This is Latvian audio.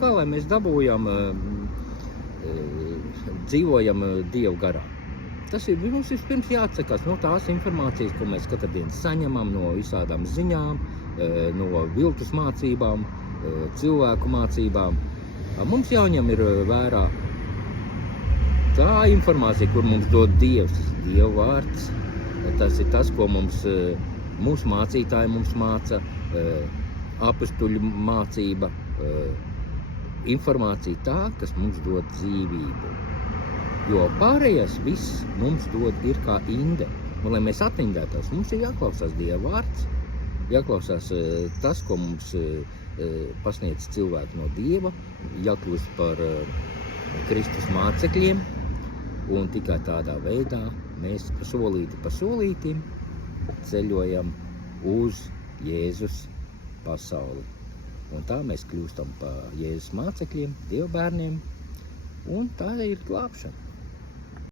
kā lai mēs dabūjam, dzīvojam Dievu garā. Tas ir mums vispirms jāatsakās no tās informācijas, ko mēs katru dienu saņemam, no visādām ziņām, no viltus mācībām, cilvēku mācībām. Mums jāņem ir vērā tā informācija, kur mums dod Dievs, tas ir Dieva vārds. Tas ir tas, ko mūsu mācītāji mums māca, apustuļu mācība, informācija tā, kas mums dod dzīvību. Jo pārējais viss mums dod ir kā inde. Un, lai mēs atindētos, mums ir jāklausās Dieva vārds, jāklausās tas, ko mums pasniedz cilvēki no Dieva, jākļūst par Kristus mācekļiem, un tikai tādā veidā mēs solīti pa solītim ceļojam uz Jēzus pasauli. Un tā mēs kļūstam par Jēzus mācekļiem, Dieva bērniem, un tā ir glābšana.